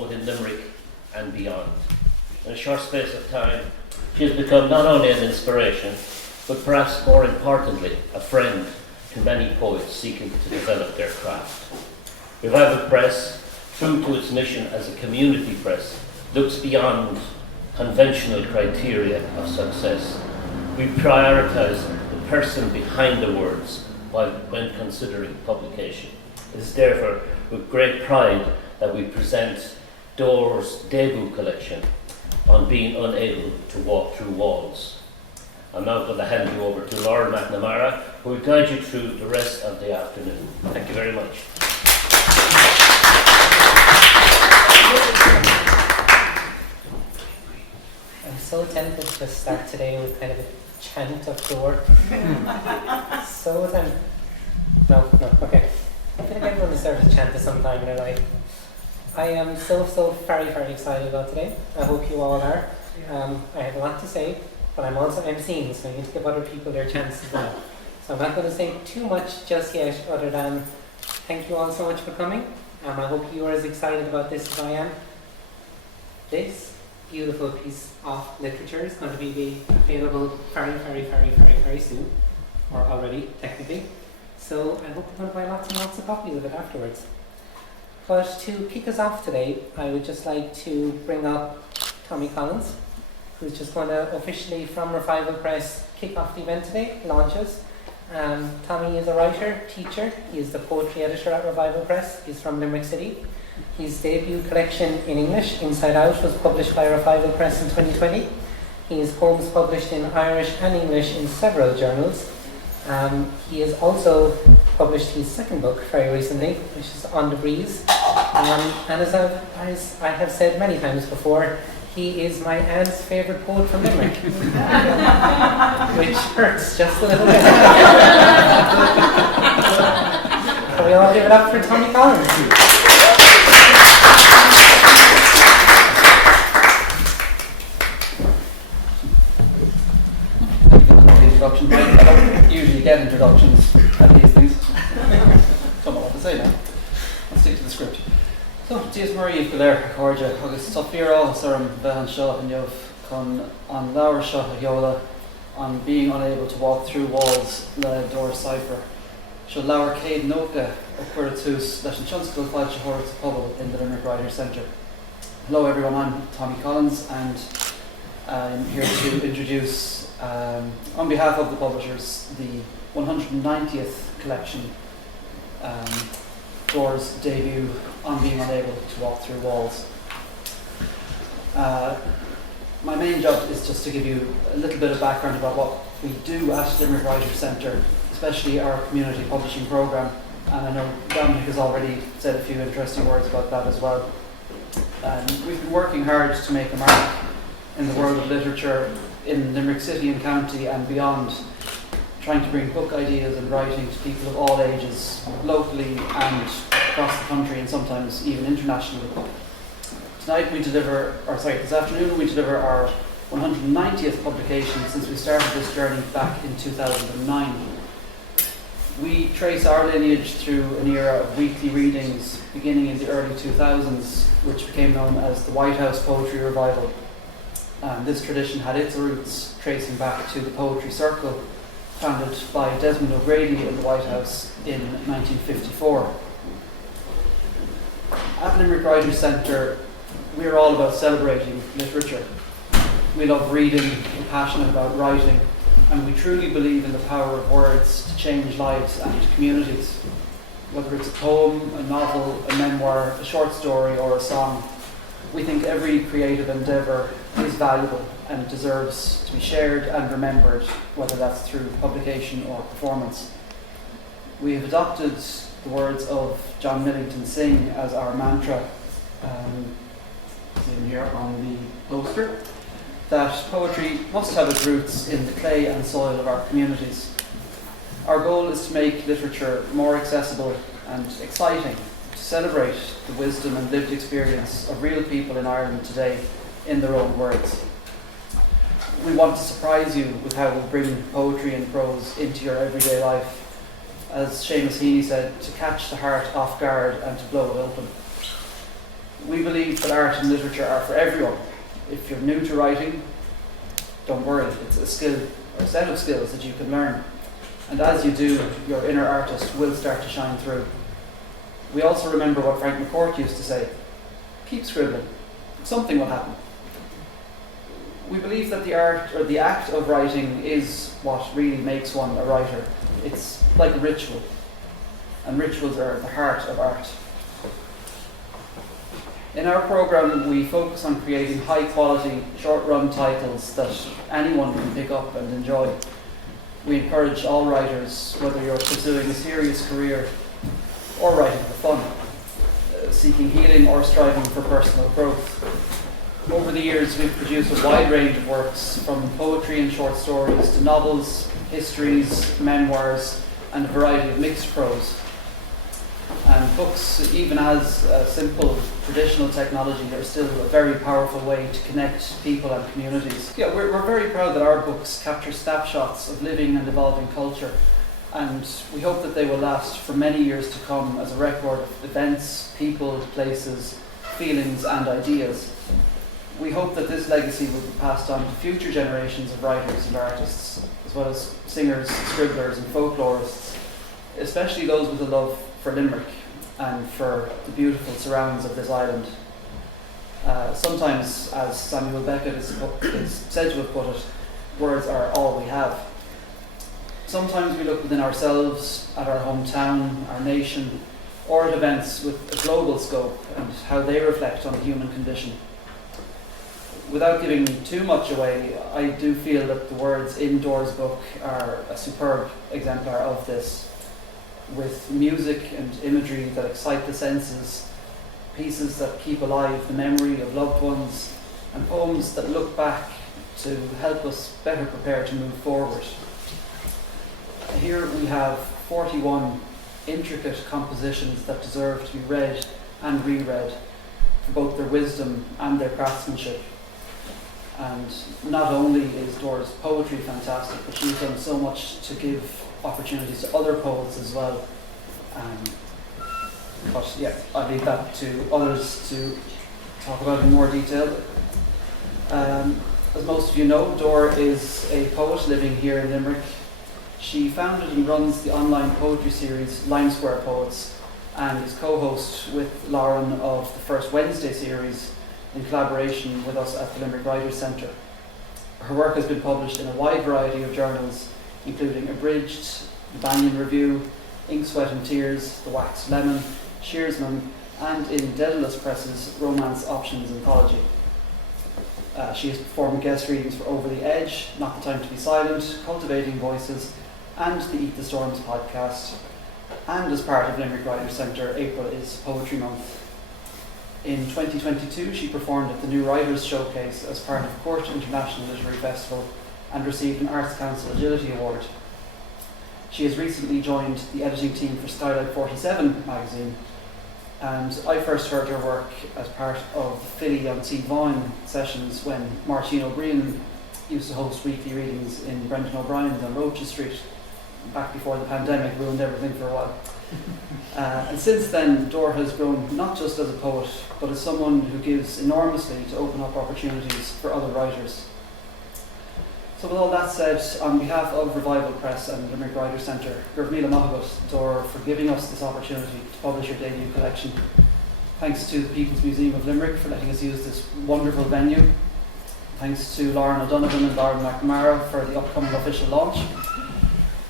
both in Limerick and beyond. In a short space of time, she has become not only an inspiration, but perhaps more importantly, a friend to many poets seeking to develop their craft. Revival Press, true to its mission as a community press, looks beyond conventional criteria of success. We prioritise the person behind the words when considering publication. It is therefore with great pride that we present D'Or's debut collection, On Being Unable to Walk Through Walls. I'm now going to hand you over to Laura McNamara, who will guide you through the rest of the afternoon. Thank you very much. I'm so tempted to start today with kind of a chant of D'Or. So tempted. No, okay. I feel like everyone deserves a chant at some time in their life. I am so very excited about today. I hope you all are. I have a lot to say, but I'm also emceeing, so I need to give other people their chance as well. So I'm not going to say too much just yet, other than thank you all so much for coming. I hope you are as excited about this as I am. This beautiful piece of literature is going to be available very soon, or already technically. So I hope you're going to buy lots and lots of copies of it afterwards. But to kick us off today, I would just like to bring up Tommy Collins, who's just going to officially, from Revival Press, kick off the event today, launches. Tommy is a writer, teacher. He is the poetry editor at Revival Press. He's from Limerick City. His debut collection in English, Inside Out, was published by Revival Press in 2020. His poems published in Irish and English in several journals. He has also published his second book very recently, which is On the Breeze. And as I have said many times before, he is my aunt's favourite poet from Limerick, which hurts just a little bit. So we all give it up for Tommy Collins. Introduction. I don't usually get introductions at these things. Don't know what to say now. I'll stick to the script. So, Díos Marie Galer, Corja, August Sofira, Sarum, Behan Shaw, and Yov, Con on Lower Shaw, Yola, on being unable to walk through walls, Le D'or Seifer. Shall Lower Cade Noka, Aquaritus, Leshan Chunskill, Five Shahor's Pubble in the Limerick Writers Centre. Hello everyone, I'm Tommy Collins, and I'm here to introduce, on behalf of the publishers, the 190th collection, D'Or's debut, On Being Unable to Walk Through Walls. My main job is just to give you a little bit of background about what we do at Limerick Writers Centre, especially our community publishing programme, and I know Dominic has already said a few interesting words about that as well. We've been working hard to make a mark in the world of literature in Limerick City and County and beyond, trying to bring book ideas and writing to people of all ages, locally and across the country and sometimes even internationally. This afternoon we deliver our 190th publication since we started this journey back in 2009. We trace our lineage through an era of weekly readings beginning in the early 2000s, which became known as the White House Poetry Revival. This tradition had its roots tracing back to the Poetry Circle, founded by Desmond O'Grady in the White House in 1954. At Limerick Writers Centre, we're all about celebrating literature. We love reading, we're passionate about writing, and we truly believe in the power of words to change lives and communities. Whether it's a poem, a novel, a memoir, a short story, or a song, we think every creative endeavour is valuable and deserves to be shared and remembered, whether that's through publication or performance. We have adopted the words of John Millington Synge as our mantra, in here on the poster, that poetry must have its roots in the clay and soil of our communities. Our goal is to make literature more accessible and exciting, to celebrate the wisdom and lived experience of real people in Ireland today in their own words. We want to surprise you with how we bring poetry and prose into your everyday life, as Seamus Heaney said, to catch the heart off guard and to blow it open. We believe that art and literature are for everyone. If you're new to writing, don't worry, it's a skill or a set of skills that you can learn. And as you do, your inner artist will start to shine through. We also remember what Frank McCourt used to say, keep scribbling, something will happen. We believe that the art or the act of writing is what really makes one a writer. It's like a ritual, and rituals are the heart of art. In our programme, we focus on creating high quality, short run titles that anyone can pick up and enjoy. We encourage all writers, whether you're pursuing a serious career or writing for fun, seeking healing or striving for personal growth. Over the years, we've produced a wide range of works, from poetry and short stories to novels, histories, memoirs, and a variety of mixed prose. And books, even as simple traditional technology, are still a very powerful way to connect people and communities. Yeah, we're very proud that our books capture snapshots of living and evolving culture, and we hope that they will last for many years to come as a record of events, people, places, feelings and ideas. We hope that this legacy will be passed on to future generations of writers and artists, as well as singers, scribblers and folklorists, especially those with a love for Limerick and for the beautiful surrounds of this island. Sometimes, as Samuel Beckett is said to have put it, words are all we have. Sometimes we look within ourselves, at our hometown, our nation, or at events with a global scope and how they reflect on the human condition. Without giving too much away, I do feel that the words in D'or's book are a superb exemplar of this, with music and imagery that excite the senses, pieces that keep alive the memory of loved ones, and poems that look back to help us better prepare to move forward. Here we have 41 intricate compositions that deserve to be read and reread for both their wisdom and their craftsmanship. And not only is D'or's poetry fantastic, but she's done so much to give opportunities to other poets as well. But yeah, I'll leave that to others to talk about in more detail. As most of you know, D'or is a poet living here in Limerick. She founded and runs the online poetry series Lime Square Poets, and is co-host with Lauren of the First Wednesday series in collaboration with us at the Limerick Writers' Centre. Her work has been published in a wide variety of journals, including Abridged, the Banyan Review, Ink, Sweat and Tears, The Wax Lemon, Shearsman, and in Daedalus Press's Romance Options Anthology. She has performed guest readings for Over the Edge, Not the Time to Be Silent, Cultivating Voices, and the Eat the Storms podcast. And as part of Limerick Writers' Centre, April is Poetry Month. In 2022, she performed at the New Writers Showcase as part of Court International Literary Festival and received an Arts Council Agility Award. She has recently joined the editing team for Skylight 47 magazine, and I first heard her work as part of the Philly on T. Vaughan sessions when Martin O'Brien used to host weekly readings in Brendan O'Brien's on Roaches Street, back before the pandemic ruined everything for a while. And since then, D'or has grown not just as a poet, but as someone who gives enormously to open up opportunities for other writers. So with all that said, on behalf of Revival Press and Limerick Writers' Centre, Gurvmila Mahagut, D'or, for giving us this opportunity to publish your debut collection. Thanks to the People's Museum of Limerick for letting us use this wonderful venue. Thanks to Lauren O'Donovan and Lauren McNamara for the upcoming official launch.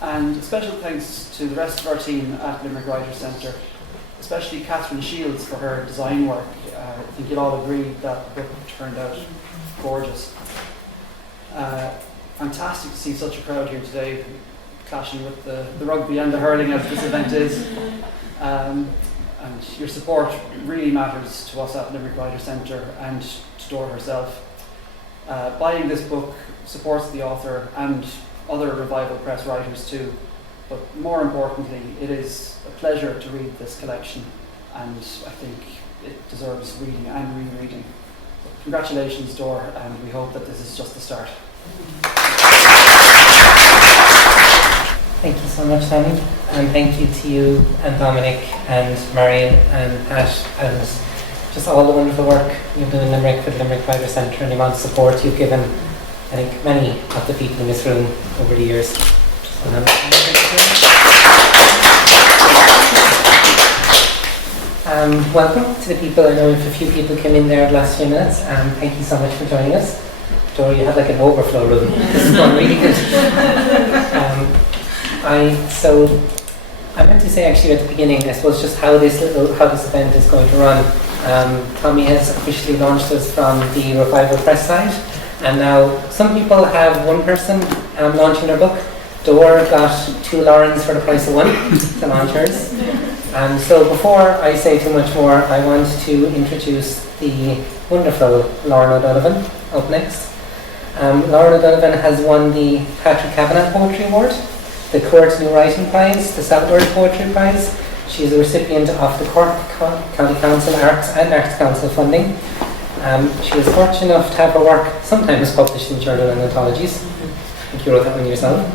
And a special thanks to the rest of our team at Limerick Writers' Centre, especially Catherine Shields for her design work. I think you'll all agree that the book turned out gorgeous. Fantastic to see such a crowd here today, clashing with the rugby and the hurling as this event is. And your support really matters to us at Limerick Writers' Centre and to D'or herself. Buying this book supports the author and other Revival Press writers too, but more importantly, it is a pleasure to read this collection, and I think it deserves reading and rereading. So congratulations, D'or, and we hope that this is just the start. Thank you so much, Sammy, and thank you to you and Dominic and Marion and Pat and just all the wonderful work you've done in Limerick for the Limerick Writer Centre and the amount of support you've given, I think, many of the people in this room over the years. Welcome to the people. I know if a few people came in there the last few minutes. Thank you so much for joining us. Dora, you had like an overflow room. This is going really good. I meant to say actually at the beginning, I suppose, just how this event is going to run. Tommy has officially launched us from the Revival Press site, and now some people have one person launching their book. D'or got 2 Laurens for the price of 1 to launch hers. So before I say too much more, I want to introduce the wonderful Lauren O'Donovan up next. Lauren O'Donovan has won the Patrick Kavanagh Poetry Award, the Court New Writing Prize, the Southward Poetry Prize. She is a recipient of the Cork County Council Arts and Arts Council funding. She was fortunate enough to have her work sometimes published in journal and anthologies. I think you wrote that one yourself.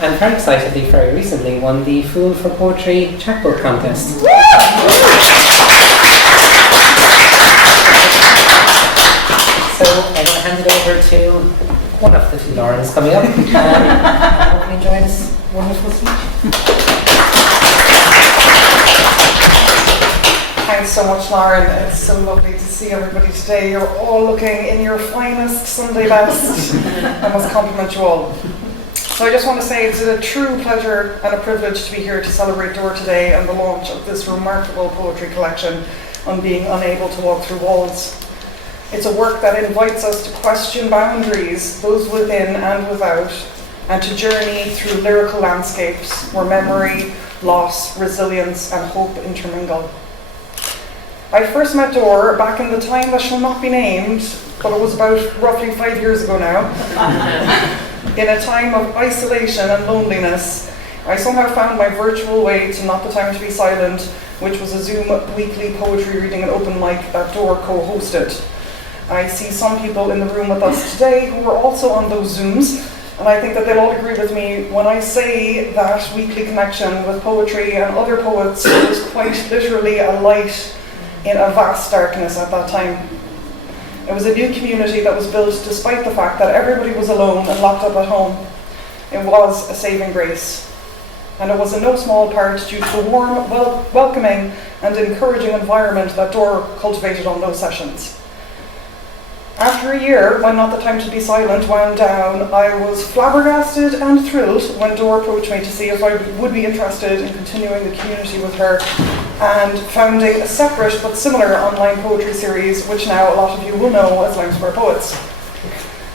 And very excitedly, very recently, won the Fool for Poetry chapbook contest. So I'm going to hand it over to one of the 2 Laurens coming up. I hope you enjoy this wonderful speech. Thanks so much, Lauren. It's so lovely to see everybody today. You're all looking in your finest Sunday best. I must compliment you all. So I just want to say it's a true pleasure and a privilege to be here to celebrate D'or today and the launch of this remarkable poetry collection on being unable to walk through walls. It's a work that invites us to question boundaries, those within and without, and to journey through lyrical landscapes where memory, loss, resilience, and hope intermingle. I first met D'or back in the time that shall not be named, but it was about roughly 5 years ago now. In a time of isolation and loneliness, I somehow found my virtual way to Not the Time to Be Silent, which was a Zoom weekly poetry reading and open mic that D'or co-hosted. I see some people in the room with us today who were also on those Zooms, and I think that they'll all agree with me when I say that weekly connection with poetry and other poets was quite literally a light in a vast darkness at that time. It was a new community that was built despite the fact that everybody was alone and locked up at home. It was a saving grace. And it was in no small part due to the warm, welcoming and encouraging environment that D'or cultivated on those sessions. After a year, when Not the Time to Be Silent wound down, I was flabbergasted and thrilled when D'or approached me to see if I would be interested in continuing the community with her and founding a separate but similar online poetry series, which now a lot of you will know as Limerick Square Poets.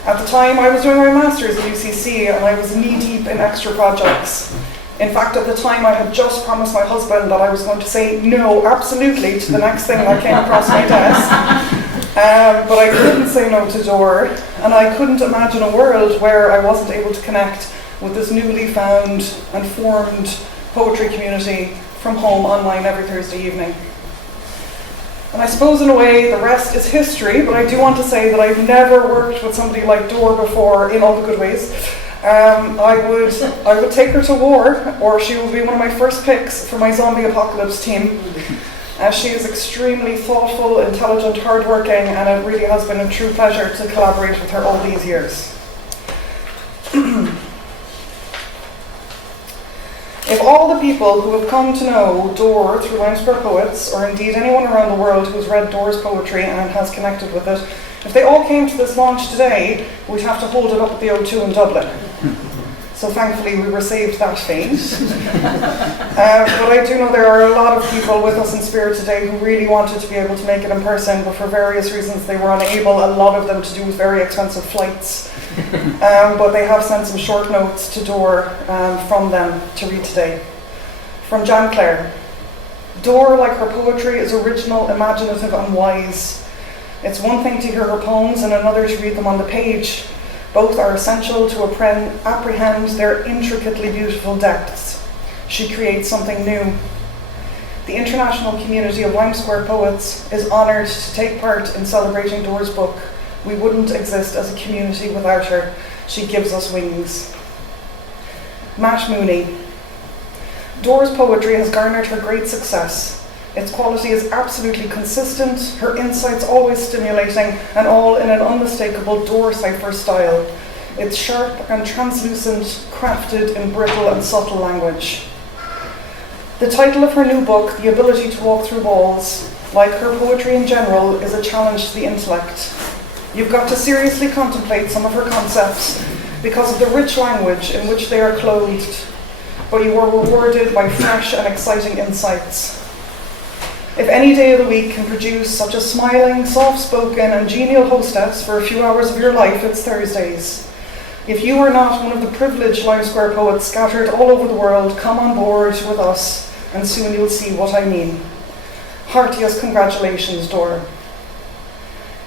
At the time, I was doing my master's at UCC and I was knee-deep in extra projects. In fact, at the time, I had just promised my husband that I was going to say no, absolutely, to the next thing that came across my desk. But I couldn't say no to D'or, and I couldn't imagine a world where I wasn't able to connect with this newly found and formed poetry community from home online every Thursday evening. And I suppose in a way the rest is history, but I do want to say that I've never worked with somebody like D'or before in all the good ways. I would take her to war, or she would be one of my first picks for my zombie apocalypse team. She is extremely thoughtful, intelligent, hardworking, and it really has been a true pleasure to collaborate with her all these years. If all the people who have come to know D'or through Limerick Square Poets, or indeed anyone around the world who's read D'or's poetry and has connected with it, if they all came to this launch today, we'd have to hold it up at the O2 in Dublin. So thankfully we were saved that fate. But I do know there are a lot of people with us in spirit today who really wanted to be able to make it in person, but for various reasons they were unable, a lot of them to do with very expensive flights. But they have sent some short notes to D'or from them to read today. From Jan Clare. D'or, like her poetry, is original, imaginative and wise. It's one thing to hear her poems and another to read them on the page. Both are essential to apprehend their intricately beautiful depths. She creates something new. The international community of Limerick Square Poets is honoured to take part in celebrating D'or's book. We wouldn't exist as a community without her. She gives us wings. Matt Mooney. D'or's poetry has garnered her great success. Its quality is absolutely consistent, her insights always stimulating, and all in an unmistakable D'or Seifer style. It's sharp and translucent, crafted in brittle and subtle language. The title of her new book, The Ability to Walk Through Walls, like her poetry in general, is a challenge to the intellect. You've got to seriously contemplate some of her concepts because of the rich language in which they are clothed, but you are rewarded by fresh and exciting insights. If any day of the week can produce such a smiling, soft-spoken and genial hostess for a few hours of your life, it's Thursdays. If you are not one of the privileged Lime Square poets scattered all over the world, come on board with us and soon you'll see what I mean. Heartiest congratulations, D'or.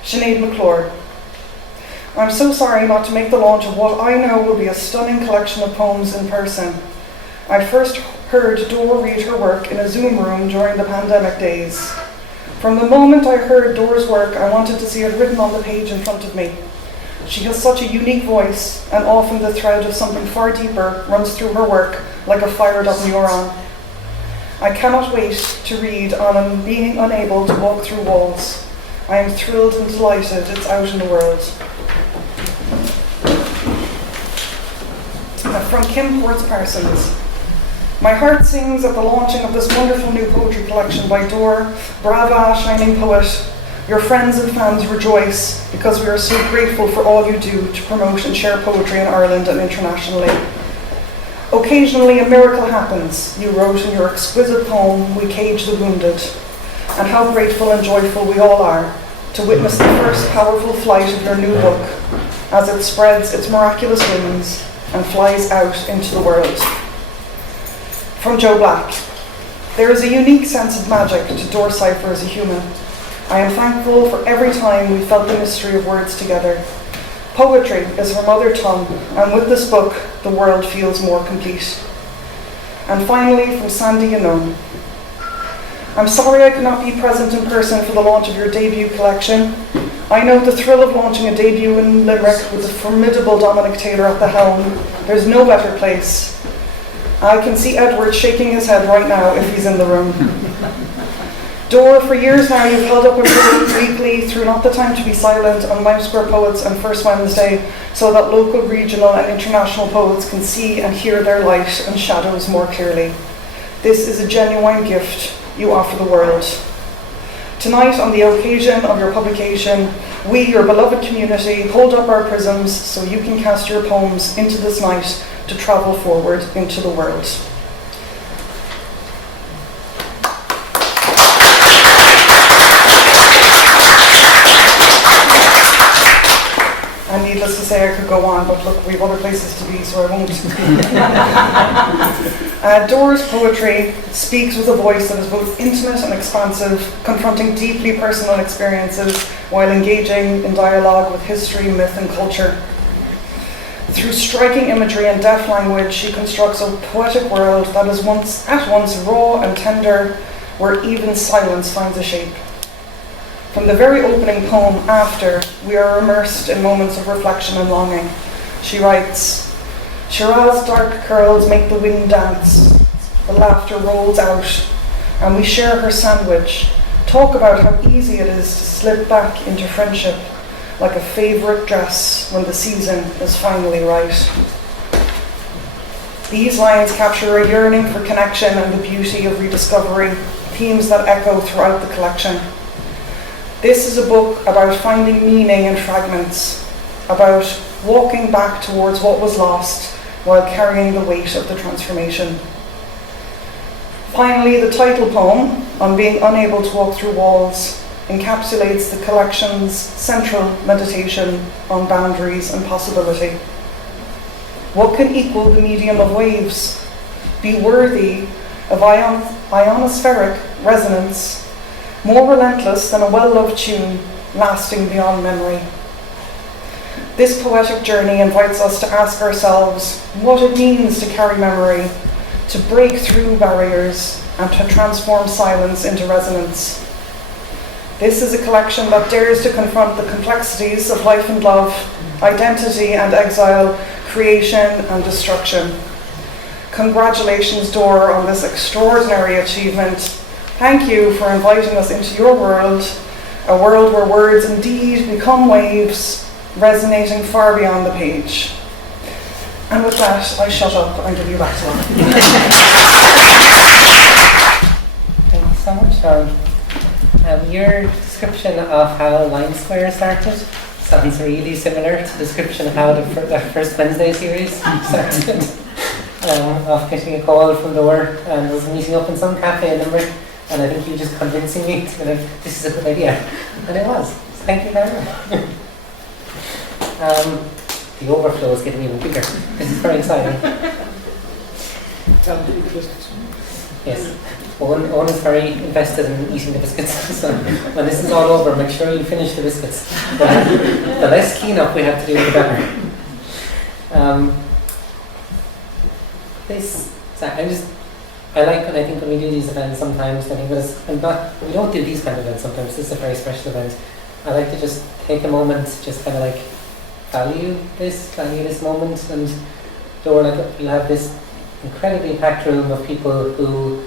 Sinead McClure. I'm so sorry not to make the launch of what I know will be a stunning collection of poems in person. I first heard D'or read her work in a Zoom room during the pandemic days. From the moment I heard D'or's work, I wanted to see it written on the page in front of me. She has such a unique voice, and often the thread of something far deeper runs through her work like a fired-up neuron. I cannot wait to read on being unable to walk through walls. I am thrilled and delighted it's out in the world. From Kim Ports Parsons. My heart sings at the launching of this wonderful new poetry collection by D'or. Brava, shining poet. Your friends and fans rejoice because we are so grateful for all you do to promote and share poetry in Ireland and internationally. Occasionally a miracle happens, you wrote in your exquisite poem, We Cage the Wounded. And how grateful and joyful we all are to witness the first powerful flight of your new book as it spreads its miraculous wings and flies out into the world. From Joe Black. There is a unique sense of magic to D'or Seifer as a human. I am thankful for every time we felt the mystery of words together. Poetry is her mother tongue, and with this book, the world feels more complete. And finally, from Sandy Yanone. I'm sorry I could not be present in person for the launch of your debut collection. I know the thrill of launching a debut in Limerick with the formidable Dominic Taylor at the helm. There's no better place. I can see Edward shaking his head right now if he's in the room. D'or, for years now you've held up a prison weekly through Not the Time to Be Silent on Lime Square Poets and First Wednesday so that local, regional and international poets can see and hear their light and shadows more clearly. This is a genuine gift you offer the world. Tonight, on the occasion of your publication, we, your beloved community, hold up our prisms so you can cast your poems into this night to travel forward into the world. And needless to say, I could go on, but look, we've other places to be, so I won't. D'or's poetry speaks with a voice that is both intimate and expansive, confronting deeply personal experiences while engaging in dialogue with history, myth, and culture. Through striking imagery and deft language, she constructs a poetic world that is at once raw and tender, where even silence finds a shape. From the very opening poem, After, we are immersed in moments of reflection and longing. She writes, Shiraz's dark curls make the wind dance, the laughter rolls out, and we share her sandwich, talk about how easy it is to slip back into friendship, like a favourite dress when the season is finally right. These lines capture a yearning for connection and the beauty of rediscovery, themes that echo throughout the collection. This is a book about finding meaning in fragments, about walking back towards what was lost while carrying the weight of the transformation. Finally, the title poem, On Being Unable to Walk Through Walls, encapsulates the collection's central meditation on boundaries and possibility. What can equal the medium of waves? Be worthy of ionospheric resonance, more relentless than a well-loved tune, lasting beyond memory. This poetic journey invites us to ask ourselves what it means to carry memory, to break through barriers, and to transform silence into resonance. This is a collection that dares to confront the complexities of life and love, identity and exile, creation and destruction. Congratulations, D'or, on this extraordinary achievement. Thank you for inviting us into your world, a world where words indeed become waves, resonating far beyond the page. And with that, I shut up and give you back to them. Thank you so much, your description of how Line Square started sounds really similar to the description of how the first Wednesday series started. Of getting a call from Dor and was meeting up in some cafe in Limerick, and I think you just convincing me to be like, this is a good idea. And it was. Thank you very much. The overflow is getting even bigger. This is very exciting. Yes. Owen is very invested in eating the biscuits. So when this is all over, make sure you finish the biscuits. But the less cleanup we have to do, the better. I like when I think when we do these events sometimes, I think we don't do these kind of events sometimes, this is a very special event. I like to just take a moment, just kind of like value this moment, and Dor, like you have this incredibly packed room of people who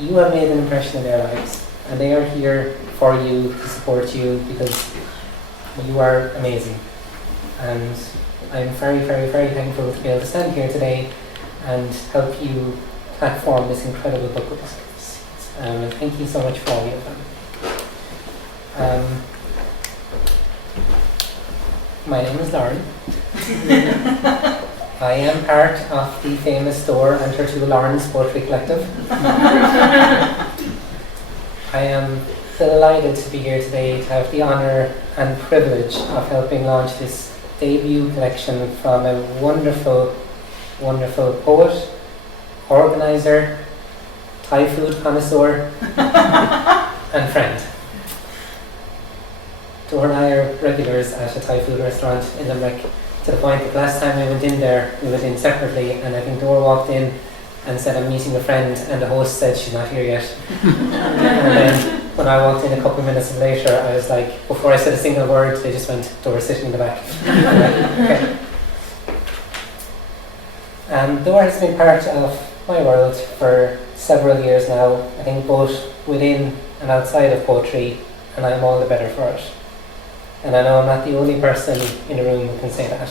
you have made an impression in their lives, and they are here for you, to support you, because you are amazing. And I'm very, very, very thankful to be able to stand here today and help you platform this incredible book with us. And thank you so much for all you've done. My name is Lauren. I am part of the famous Dor and her two Lauren's Poetry Collective. I am delighted to be here today to have the honour and privilege of helping launch this debut collection from a wonderful, wonderful poet, organiser, Thai food connoisseur, and friend. Dor and I are regulars at a Thai food restaurant in Limerick, to the point that last time we went in there, we went in separately, and I think Dor walked in and said, I'm meeting a friend, and the host said she's not here yet. And then when I walked in a couple of minutes later, I was like, before I said a single word, they just went, Dor's sitting in the back. Okay. Dor has been part of my world for several years now, I think both within and outside of poetry, and I'm all the better for it. And I know I'm not the only person in the room who can say that.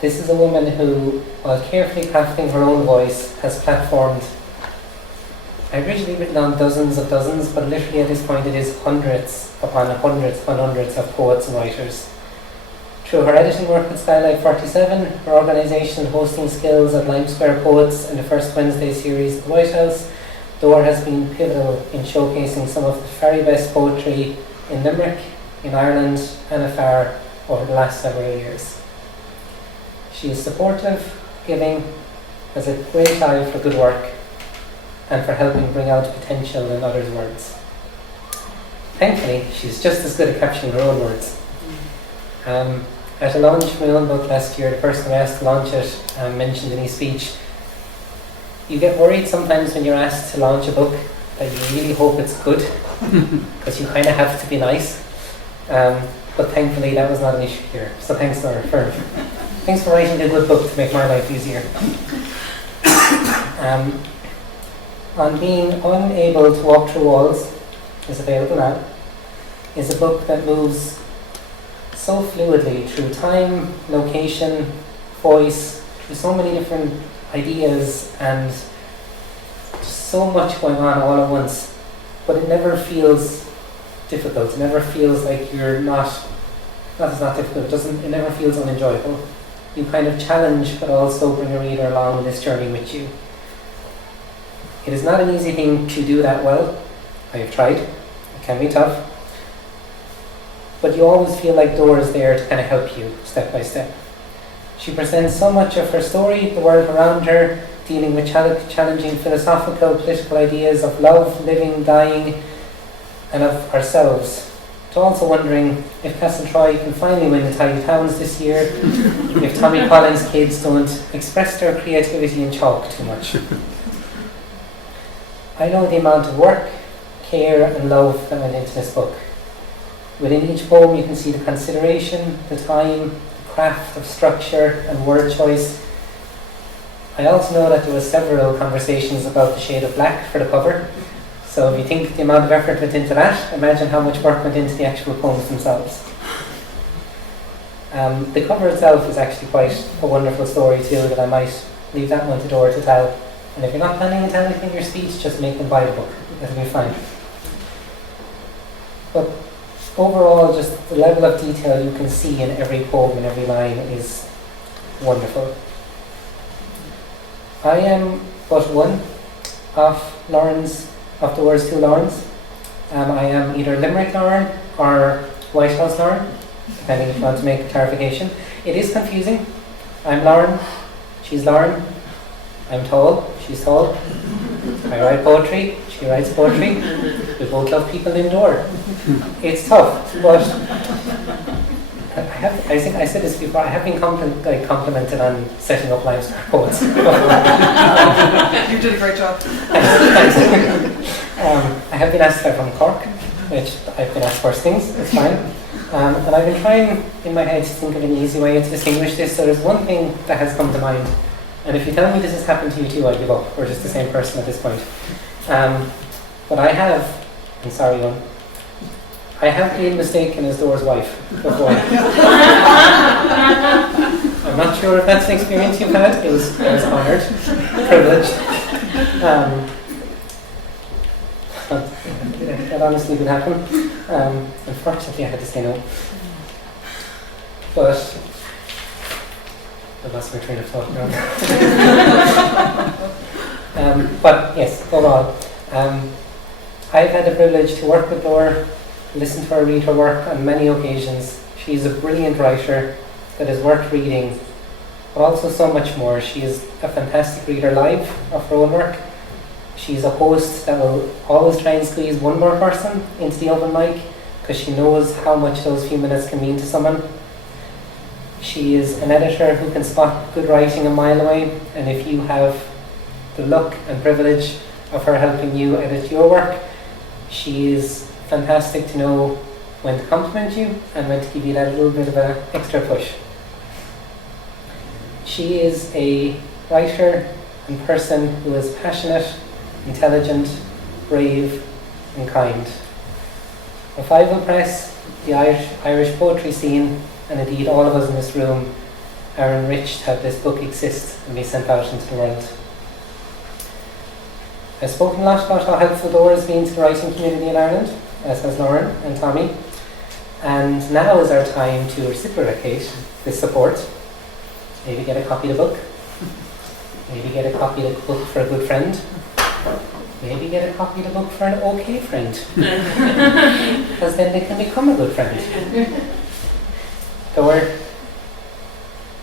This is a woman who, while carefully crafting her own voice, has platformed, I've originally written down dozens, but literally at this point it is hundreds upon hundreds of poets and writers. Through her editing work at Skylight 47, her organisation and hosting skills at Lime Square Poets and the first Wednesday series at the White House, Dor has been pivotal in showcasing some of the very best poetry in Limerick, in Ireland and afar over the last several years. She is supportive, giving, has a great eye for good work, and for helping bring out potential in others' words. Thankfully, she's just as good at capturing her own words. At a launch of my own book last year, the person who asked to launch it mentioned in his speech, you get worried sometimes when you're asked to launch a book that you really hope it's good, because you kind of have to be nice. But thankfully that was not an issue here. So thanks for writing a good book to make my life easier. On Being Unable to Walk Through Walls is available now, is a book that moves so fluidly through time, location, voice, through so many different ideas and just so much going on all at once, but it never feels difficult. It never feels like you're not it's not difficult, it never feels unenjoyable. You kind of challenge but also bring a reader along on this journey with you. It is not an easy thing to do that well. I have tried. It can be tough. But you always feel like Dor is there to kind of help you step by step. She presents so much of her story, the world around her, dealing with challenging philosophical, political ideas of love, living, dying, and of ourselves. To also wondering if Castletroy can finally win the Tidy Towns this year, if Tommy Collins' kids don't express their creativity in chalk too much. I know the amount of work, care and love that went into this book. Within each poem you can see the consideration, the time, the craft of structure and word choice. I also know that there was several conversations about the shade of black for the cover. So if you think the amount of effort went into that, imagine how much work went into the actual poems themselves. The cover itself is actually quite a wonderful story too, that I might leave that one to Dora to tell. And if you're not planning on telling anything in your speech, just make them buy the book. That'll be fine. But overall, just the level of detail you can see in every poem and every line is wonderful. I am but one of the words two Laurens. I am either Limerick Lauren or White House Lauren, depending if you want to make a clarification. It is confusing. I'm Lauren, she's Lauren. I'm tall, she's tall. I write poetry, she writes poetry. We both love people indoor. It's tough, but I think I said this before, I have been complimented on setting up lines for poets. You did a great job. I have been asked if I'm from Cork, which I've been asked worse things, it's fine. And I've been trying in my head to think of an easy way to distinguish this, so there's one thing that has come to mind. And if you tell me this has happened to you too, I give up. We're just the same person at this point. But I have, I'm sorry, Owen, I have been mistaken as Dora's wife before. I'm not sure if that's an experience you've had. I was honoured, privileged. That honestly could happen. Unfortunately, I had to say no. But I lost my train of thought now. But yes, overall, I've had the privilege to work with Dora, listen to her read her work on many occasions. She's a brilliant writer that is worth reading, but also so much more. She is a fantastic reader live of her own work. She's a host that will always try and squeeze one more person into the open mic because she knows how much those few minutes can mean to someone. She is an editor who can spot good writing a mile away, and if you have the luck and privilege of her helping you edit your work, she is fantastic to know when to compliment you and when to give you that little bit of an extra push. She is a writer and person who is passionate, intelligent, brave and kind. If I will press the Irish poetry scene, and indeed all of us in this room are enriched to have this book exist and be sent out into the world. I've spoken a lot about how helpful Dora has been to the writing community in Ireland, as has Lauren and Tommy, and now is our time to reciprocate this support. Maybe get a copy of the book, maybe get a copy of the book for a good friend, maybe get a copy of the book for an okay friend, because then they can become a good friend. Dora,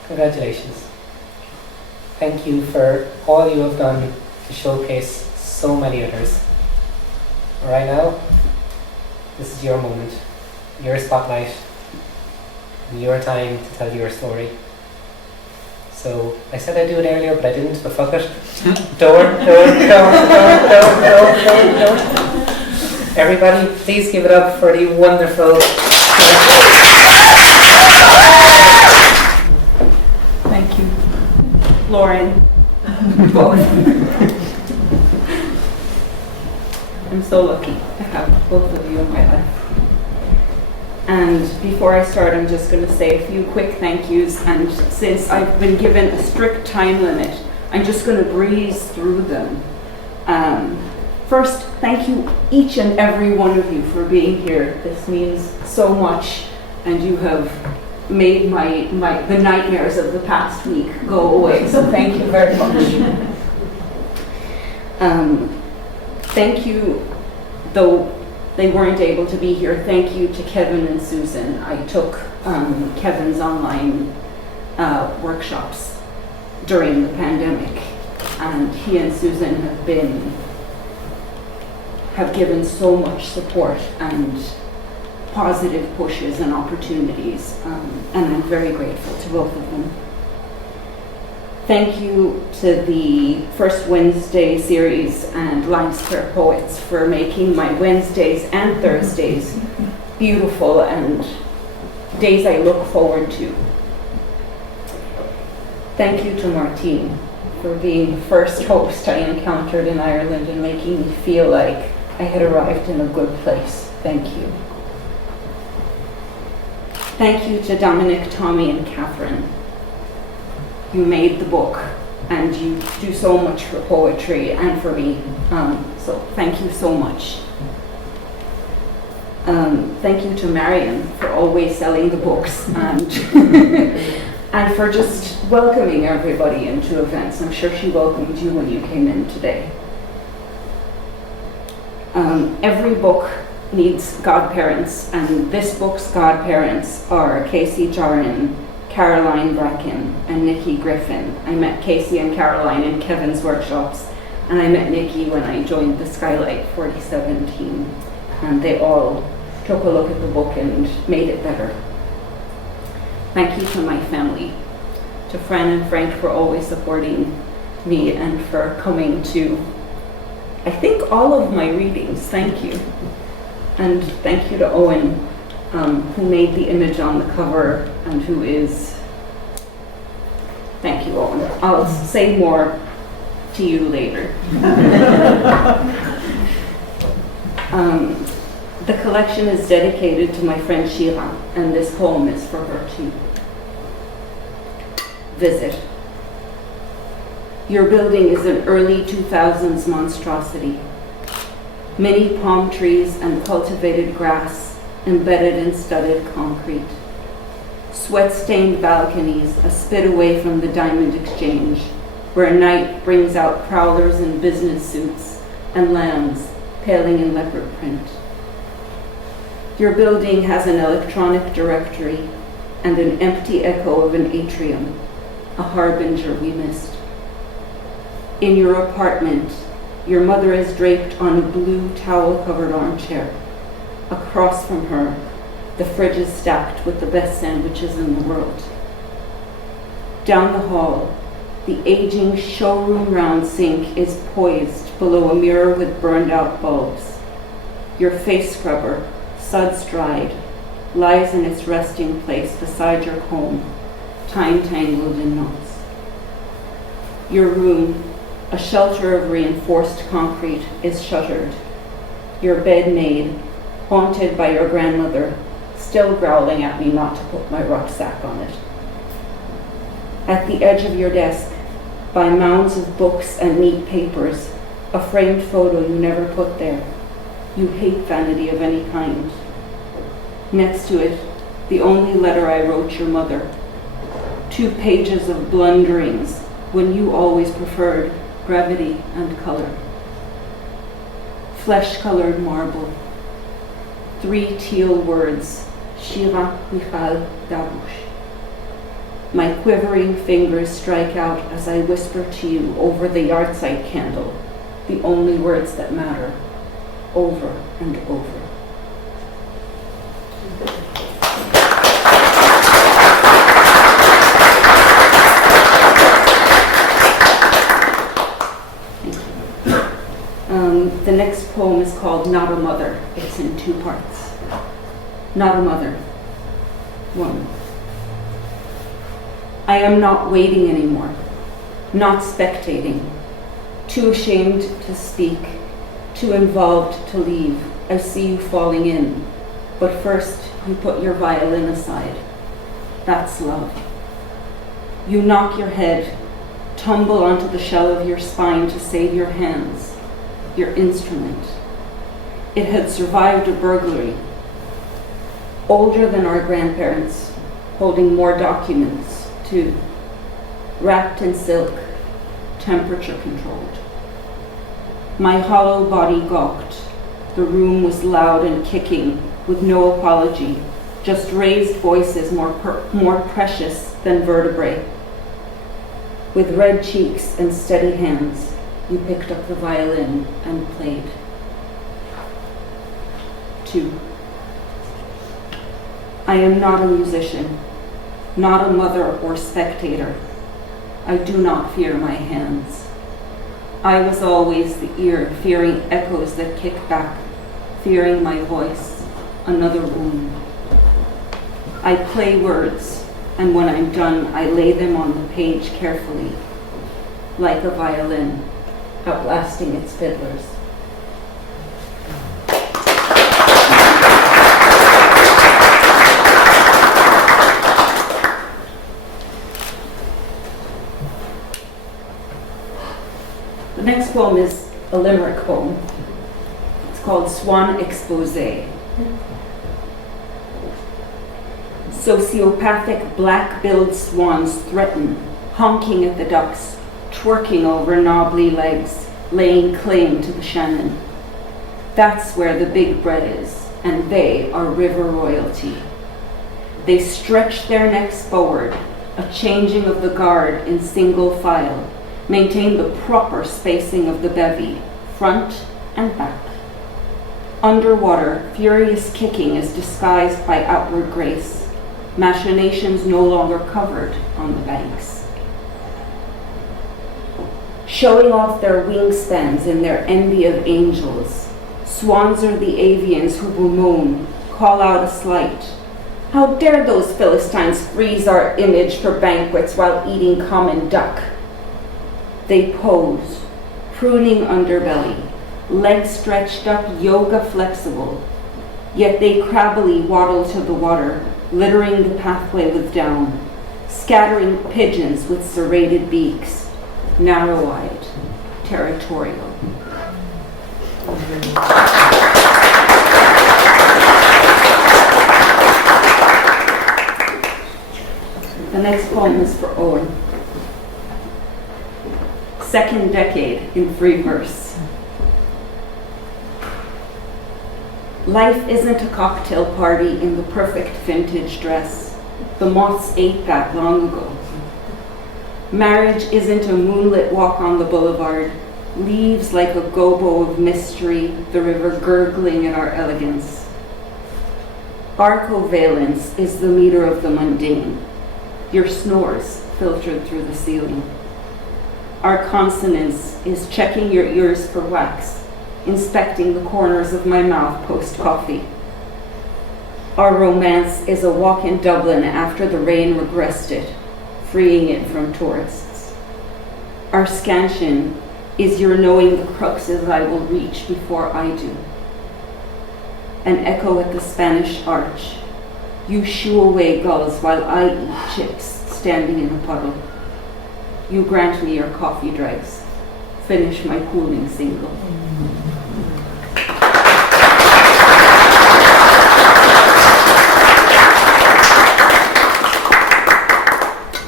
congratulations. Thank you for all you have done to showcase so many others. Right now, this is your moment, your spotlight, and your time to tell your story. So, I said I'd do it earlier, but I didn't, but fuck it. Dora. Everybody, please give it up for the wonderful... Thank you, Lauren. I'm so lucky to have both of you in my life. And before I start, I'm just going to say a few quick thank yous. And since I've been given a strict time limit, I'm just going to breeze through them. First, thank you each and every one of you for being here. This means so much, and you have made the nightmares of the past week go away. So thank you very much. Thank you, though they weren't able to be here, thank you to Kevin and Susan. I took Kevin's online workshops during the pandemic, and he and Susan have given so much support and positive pushes and opportunities, and I'm very grateful to both of them. Thank you to the First Wednesday series and Lines for Poets for making my Wednesdays and Thursdays beautiful and days I look forward to. Thank you to Martine for being the first host I encountered in Ireland and making me feel like I had arrived in a good place. Thank you. Thank you to Dominic, Tommy, and Catherine. You made the book, and you do so much for poetry and for me. So thank you so much. Thank you to Marion for always selling the books and and for just welcoming everybody into events. I'm sure she welcomed you when you came in today. Every book needs godparents, and this book's godparents are Casey Jarnan, Caroline Bracken, and Nikki Griffin. I met Casey and Caroline in Kevin's workshops, and I met Nikki when I joined the Skylight 47 team, and they all took a look at the book and made it better. Thank you to my family, to Fran and Frank for always supporting me and for coming to, I think, all of my readings. Thank you. And thank you to Owen, who made the image on the cover and who is, thank you, Owen. I'll say more to you later. The collection is dedicated to my friend Shira, and this poem is for her to visit. Your building is an early 2000s monstrosity. Many palm trees and cultivated grass embedded in studded concrete. Sweat-stained balconies a spit away from the Diamond Exchange, where night brings out prowlers in business suits and lambs paling in leopard print. Your building has an electronic directory and an empty echo of an atrium, a harbinger we missed. In your apartment, your mother is draped on a blue towel-covered armchair. Across from her, the fridge is stacked with the best sandwiches in the world. Down the hall, the aging showroom round sink is poised below a mirror with burned-out bulbs. Your face scrubber, suds dried, lies in its resting place beside your comb, time tangled in knots. Your room, a shelter of reinforced concrete, is shuttered. Your bed made, haunted by your grandmother, still growling at me not to put my rucksack on it. At the edge of your desk, by mounds of books and neat papers, a framed photo you never put there. You hate vanity of any kind. Next to it, the only letter I wrote your mother. 2 pages of blunderings when you always preferred brevity and color. Flesh-colored marble. 3 teal words, Shira Michal Dabush. My quivering fingers strike out as I whisper to you over the yahrzeit candle, the only words that matter, over and over. The next poem is called Not a Mother. It's in 2 parts. Not a mother. 1. I am not waiting anymore, not spectating, too ashamed to speak, too involved to leave. I see you falling in, but first you put your violin aside. That's love. You knock your head, tumble onto the shell of your spine to save your hands, your instrument. It had survived a burglary. Older than our grandparents, holding more documents, too. Wrapped in silk, temperature controlled. My hollow body gawked. The room was loud and kicking, with no apology, just raised voices more precious than vertebrae. With red cheeks and steady hands, you picked up the violin and played. 2. I am not a musician, not a mother or spectator. I do not fear my hands. I was always the ear, fearing echoes that kick back, fearing my voice, another wound. I play words, and when I'm done, I lay them on the page carefully. like a violin, outlasting its fiddlers. The next poem is a Limerick poem. It's called Swan Expose. Sociopathic black-billed swans threaten, honking at the ducks, twerking over knobbly legs, laying claim to the Shannon. That's where the big bread is, and they are river royalty. They stretch their necks forward, a changing of the guard in single file, maintain the proper spacing of the bevy, front and back. Underwater, furious kicking is disguised by outward grace, machinations no longer covered on the banks. Showing off their wingspans in their envy of angels, swans are the avians who bemoan, call out a slight. How dare those Philistines freeze our image for banquets while eating common duck? They pose, pruning underbelly, legs stretched up, yoga flexible, yet they crabbily waddle to the water, littering the pathway with down, scattering pigeons with serrated beaks, narrow-eyed, territorial. The next poem is for Owen. Second decade in free verse. Life isn't a cocktail party in the perfect vintage dress. The moths ate that long ago. Marriage isn't a moonlit walk on the boulevard, leaves like a gobo of mystery, the river gurgling at our elegance. Our covalence is the meter of the mundane, your snores filtered through the ceiling. Our consonance is checking your ears for wax, inspecting the corners of my mouth post-coffee. Our romance is a walk in Dublin after the rain regressed it, freeing it from tourists. Our scansion is your knowing the cruxes I will reach before I do. An echo at the Spanish Arch. You shoo away gulls while I eat chips standing in a puddle. You grant me your coffee dregs. Finish my cooling single.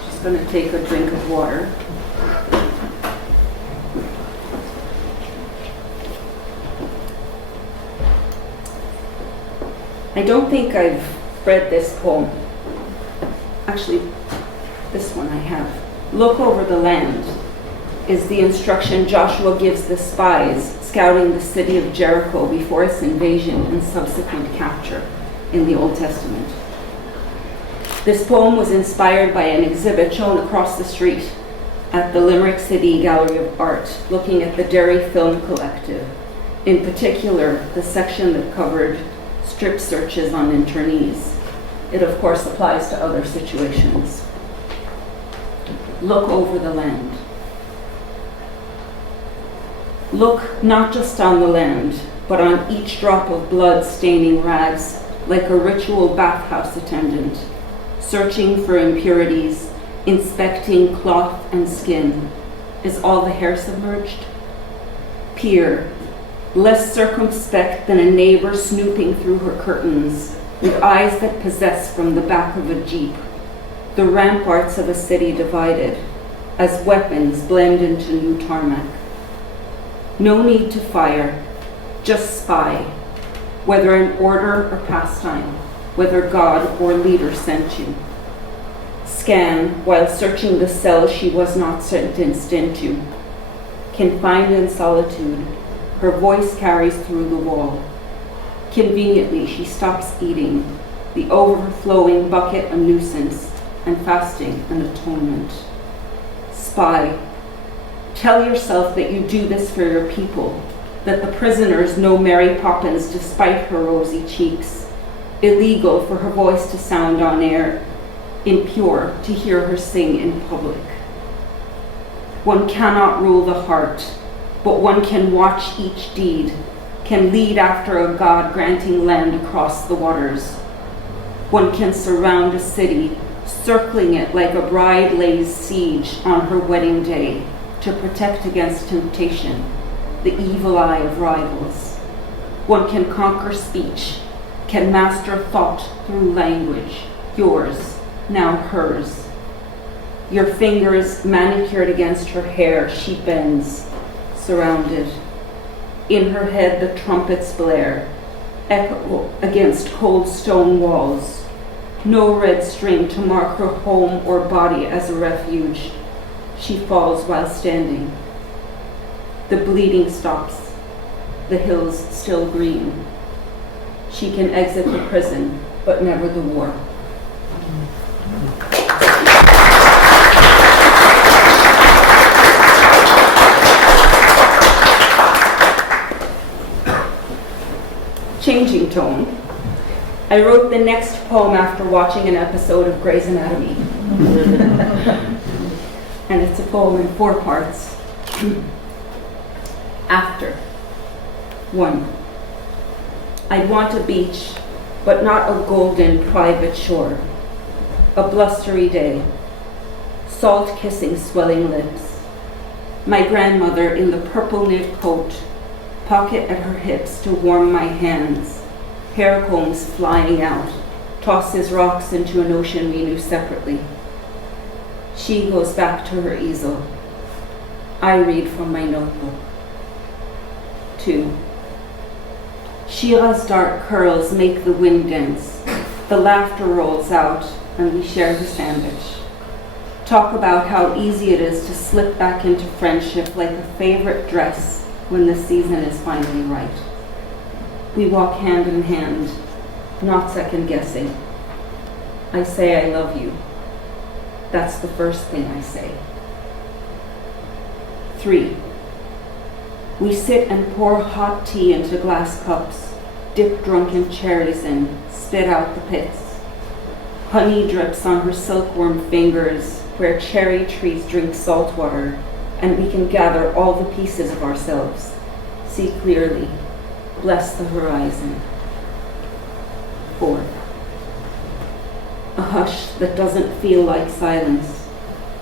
Just going to take a drink of water. I don't think I've read this poem. Actually, this one I have. Look over the land is the instruction Joshua gives the spies scouting the city of Jericho before its invasion and subsequent capture in the Old Testament. This poem was inspired by an exhibit shown across the street at the Limerick City Gallery of Art, looking at the Derry Film Collective, in particular the section that covered strip searches on internees. It of course applies to other situations. Look over the land. Look not just on the land, but on each drop of blood staining rags, like a ritual bathhouse attendant, searching for impurities, inspecting cloth and skin. Is all the hair submerged? Peer, less circumspect than a neighbor snooping through her curtains, with eyes that possess from the back of a jeep, the ramparts of a city divided, as weapons blend into new tarmac. No need to fire, just spy, whether in order or pastime, whether God or leader sent you. Scan while searching the cell she was not sentenced into. Confined in solitude, her voice carries through the wall. Conveniently, she stops eating, the overflowing bucket a nuisance, and fasting an atonement. Spy. Tell yourself that you do this for your people, that the prisoners know Mary Poppins despite her rosy cheeks. Illegal for her voice to sound on air, impure to hear her sing in public. One cannot rule the heart, but one can watch each deed, can lead after a god granting land across the waters. One can surround a city, circling it like a bride lays siege on her wedding day to protect against temptation, the evil eye of rivals. One can conquer speech, can master thought through language, yours, now hers. Your fingers manicured against her hair, she bends, surrounded. In her head the trumpets blare, echo against cold stone walls. No red string to mark her home or body as a refuge. She falls while standing. The bleeding stops, the hills still green. She can exit the prison, but never the war. Changing tone, I wrote the next poem after watching an episode of Grey's Anatomy. And it's a poem in 4 parts. After. 1. I'd want a beach, but not a golden private shore. A blustery day. Salt kissing swelling lips. My grandmother in the purple knit coat, pocket at her hips to warm my hands, hair combs flying out, tosses rocks into an ocean we knew separately. She goes back to her easel. I read from my notebook. 2. Shira's dark curls make the wind dance. The laughter rolls out, and we share the sandwich. Talk about how easy it is to slip back into friendship like a favorite dress when the season is finally right. We walk hand in hand, not second guessing. I say I love you. That's the first thing I say. 3. We sit and pour hot tea into glass cups, dip drunken cherries in, spit out the pits. Honey drips on her silkworm fingers where cherry trees drink salt water, and we can gather all the pieces of ourselves, see clearly, bless the horizon. 4. A hush that doesn't feel like silence.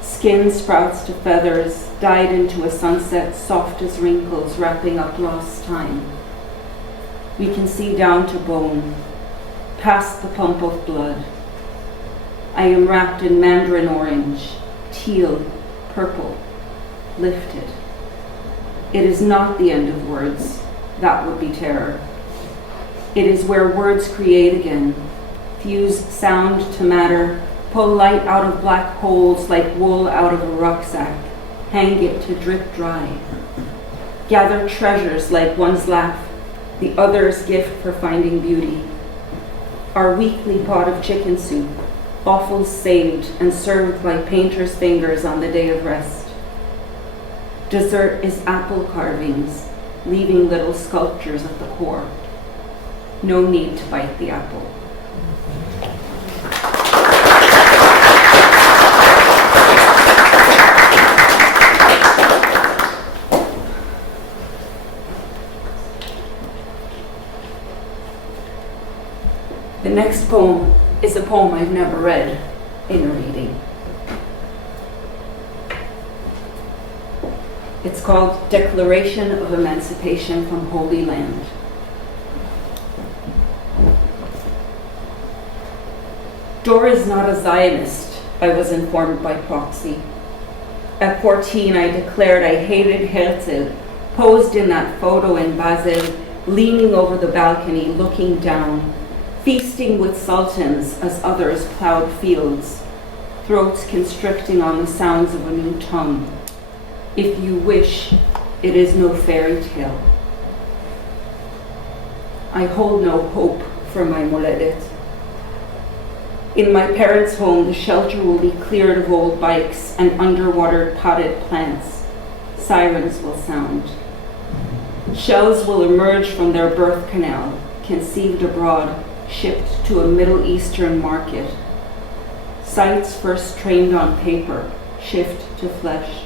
Skin sprouts to feathers, dyed into a sunset soft as wrinkles wrapping up lost time. We can see down to bone, past the pump of blood. I am wrapped in mandarin orange, teal, purple, lifted. It is not the end of words. That would be terror. It is where words create again, fuse sound to matter, pull light out of black holes like wool out of a rucksack, hang it to drip dry. Gather treasures like one's laugh, the other's gift for finding beauty. Our weekly pot of chicken soup, offals saved and served by painter's fingers on the day of rest. Dessert is apple carvings, leaving little sculptures at the core. No need to bite the apple. The next poem is a poem I've never read in a reading. It's called Declaration of Emancipation from Holy Land. D'or is not a Zionist, I was informed by proxy. At 14, I declared I hated Herzl, posed in that photo in Basel, leaning over the balcony, looking down, feasting with sultans as others plowed fields, throats constricting on the sounds of a new tongue. If you wish, it is no fairy tale. I hold no hope for my moledet. In my parents' home, the shelter will be cleared of old bikes and underwater potted plants. Sirens will sound. Shells will emerge from their birth canal, conceived abroad, shipped to a Middle Eastern market. Sights first trained on paper shift to flesh.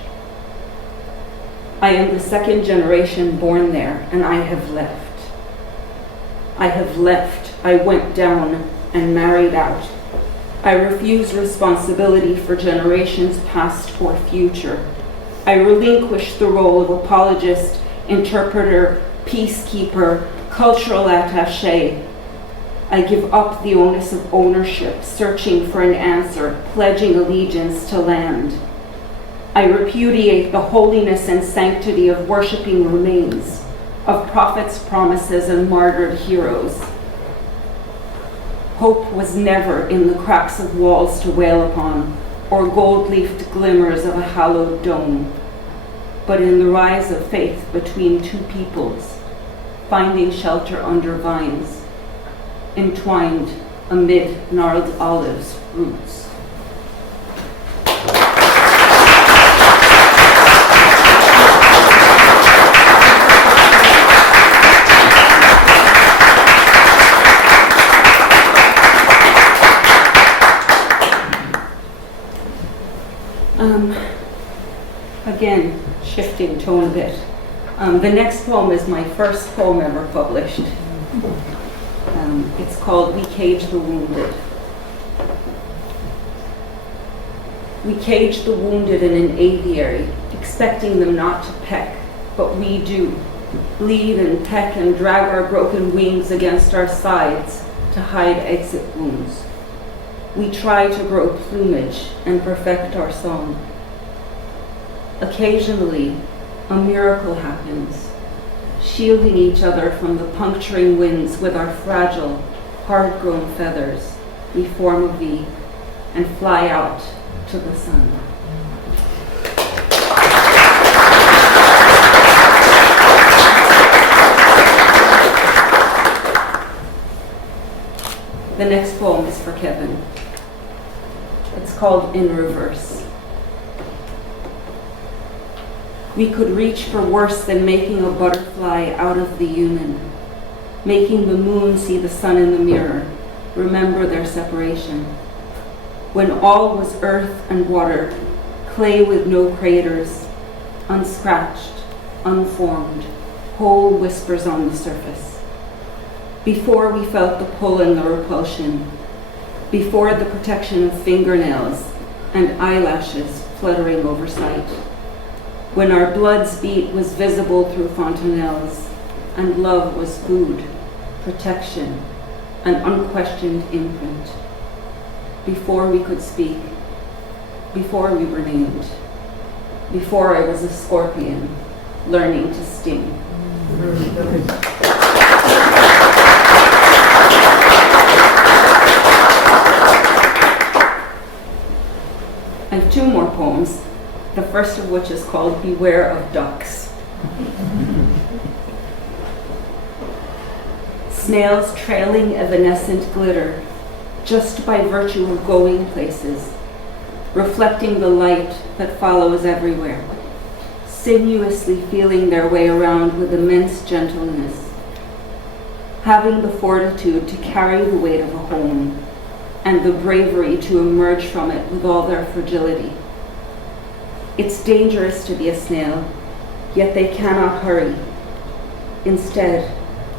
I am the second generation born there, and I have left. I have left. I went down and married out. I refuse responsibility for generations past or future. I relinquish the role of apologist, interpreter, peacekeeper, cultural attaché. I give up the onus of ownership, searching for an answer, pledging allegiance to land. I repudiate the holiness and sanctity of worshipping remains, of prophets' promises and martyred heroes. Hope was never in the cracks of walls to wail upon, or gold-leafed glimmers of a hallowed dome, but in the rise of faith between two peoples, finding shelter under vines, entwined amid gnarled olives' roots. Again, shifting tone a bit. The next poem is my first poem ever published. It's called We Cage the Wounded. We cage the wounded in an aviary, expecting them not to peck, but we do. Bleed and peck and drag our broken wings against our sides to hide exit wounds. We try to grow plumage and perfect our song. Occasionally, a miracle happens, shielding each other from the puncturing winds with our fragile, hard-grown feathers. We form a V and fly out to the sun. The next poem is for Kevin. It's called In Reverse. We could reach for worse than making a butterfly out of the human, making the moon see the sun in the mirror, remember their separation. When all was earth and water, clay with no craters, unscratched, unformed, whole whispers on the surface. Before we felt the pull and the repulsion, before the protection of fingernails and eyelashes fluttering over sight. When our blood's beat was visible through fontanelles, and love was food, protection, an unquestioned imprint. Before we could speak, before we were named, before I was a scorpion, learning to sting. I have two more poems, the first of which is called Beware of Ducks. Snails trailing evanescent glitter, just by virtue of going places, reflecting the light that follows everywhere, sinuously feeling their way around with immense gentleness, having the fortitude to carry the weight of a home, and the bravery to emerge from it with all their fragility. It's dangerous to be a snail, yet they cannot hurry. Instead,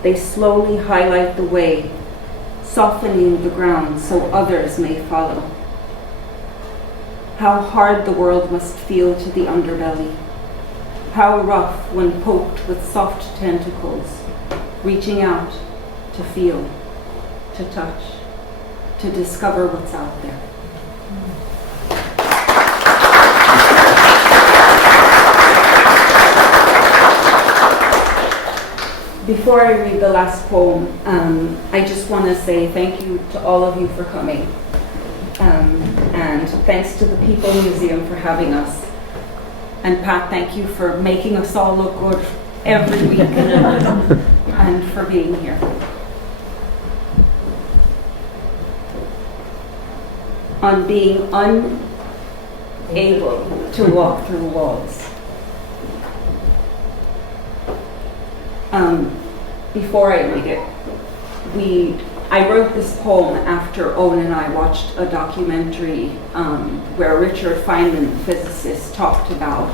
they slowly highlight the way, softening the ground so others may follow. How hard the world must feel to the underbelly. How rough when poked with soft tentacles, reaching out to feel, to touch, to discover what's out there. Before I read the last poem, I just want to say thank you to all of you for coming. And thanks to the People Museum for having us. And Pat, thank you for making us all look good every week and for being here. On being unable to walk through walls. Before I read it, I wrote this poem after Owen and I watched a documentary where Richard Feynman, the physicist, talked about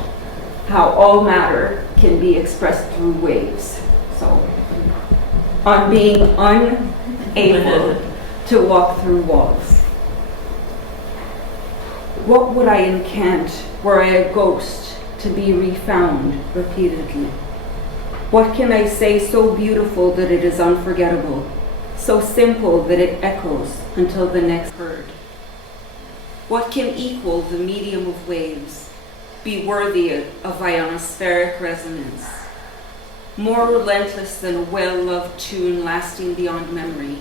how all matter can be expressed through waves. So, on being unable to walk through walls. What would I incant were I a ghost to be refound repeatedly? What can I say so beautiful that it is unforgettable, so simple that it echoes until the next bird? What can equal the medium of waves, be worthy of ionospheric resonance, more relentless than a well-loved tune lasting beyond memory,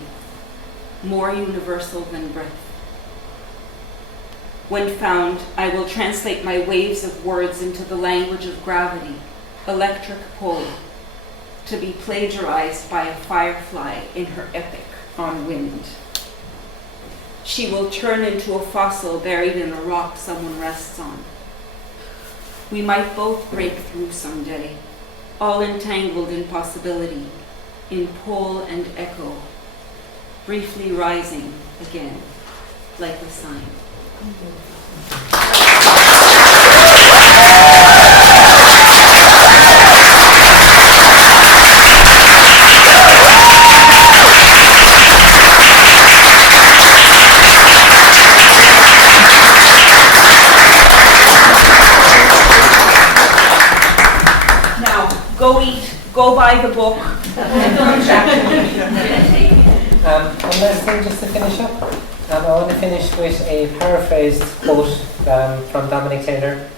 more universal than breath? When found, I will translate my waves of words into the language of gravity, electric pull, to be plagiarized by a firefly in her epic on wind. She will turn into a fossil buried in a rock someone rests on. We might both break through someday, all entangled in possibility, in pull and echo, briefly rising again, like the sign. Go eat, go buy the book. One last thing just to finish up. I want to finish with a paraphrased quote from Dominic Taylor,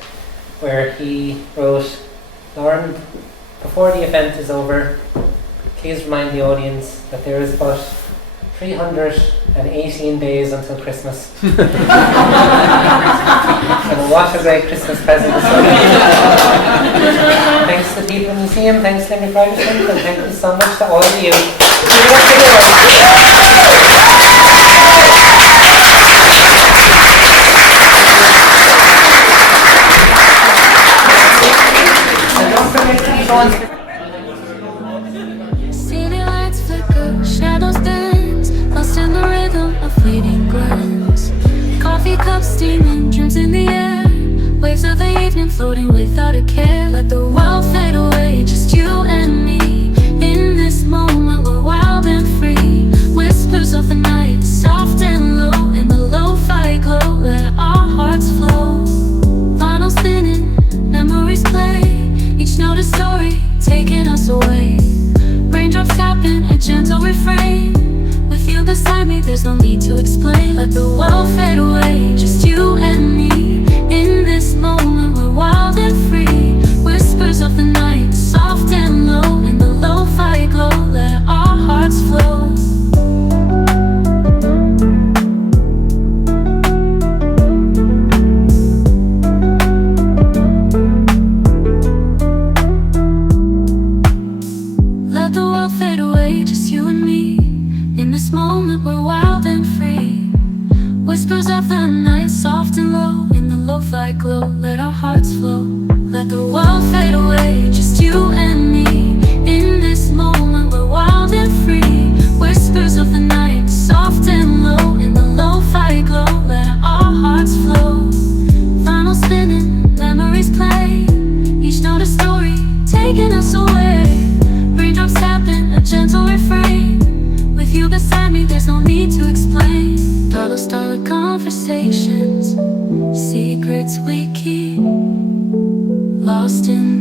where he wrote, "Lauren, before the event is over, please remind the audience that there is but 318 days until Christmas." And what a great Christmas present this will be. Thanks to the people in the museum, thanks to Limerick Irishman, and thank you so much to all of you. And don't forget to keep on. City lights flicker, shadows dance, lost in the rhythm of fleeting glance. Coffee cups steaming, dreams in the air, waves of the evening floating without a care. Let the world fade away, just you and me. In this moment we're wild and free. Whispers of the night, soft and low, in the lo-fi glow, let our hearts flow. Vinyl spinning, memories play, each note a story, taking us away. Raindrops tapping, a gentle refrain. With you beside me, there's no need to explain. Let the world fade away, just you and me. In this moment, we're wild and free. Whispers of the night, soft and low, in the lo-fi glow, let our hearts flow. Let the world fade away, just you and me. In this moment we're wild and free. Whispers of the night, soft and low, in the lo-fi glow, let our hearts flow. Let the world fade away, just you and me. In this moment we're wild and free. Whispers of the night, soft and low, in the lo-fi glow, let our hearts flow. Vinyl spinning, memories play, each note a story, taking us away. Raindrops tapping, a gentle refrain. With you beside me, there's no need to explain. Dollar starlit conversations, secrets we keep, lost in